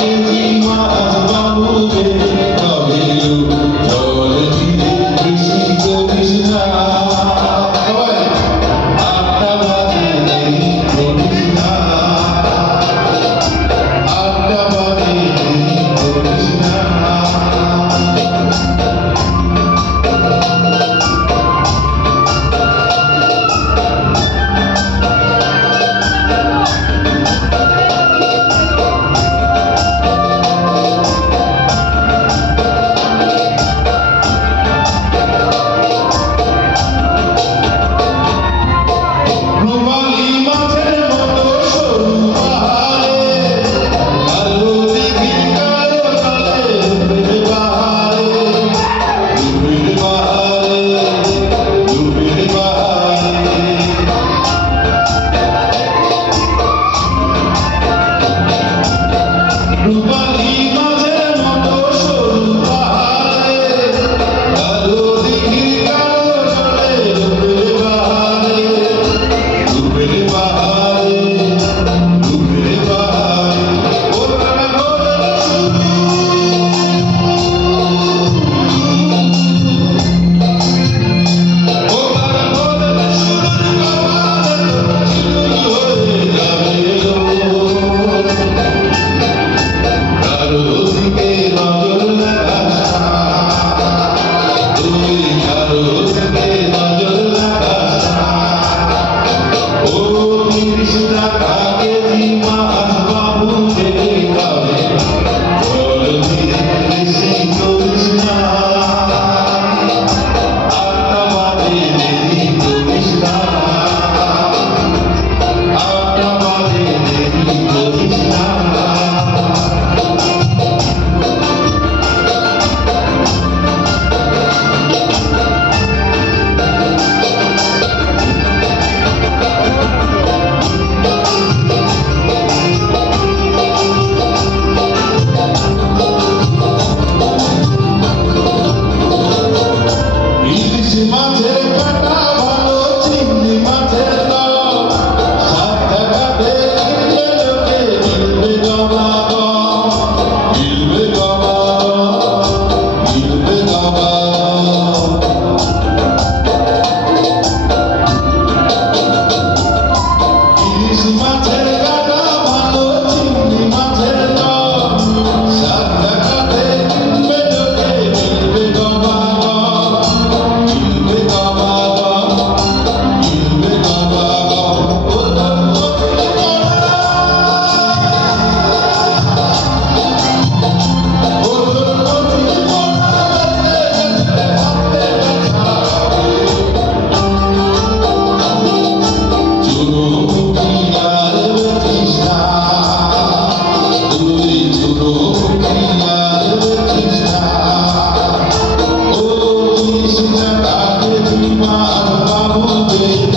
Amém. gente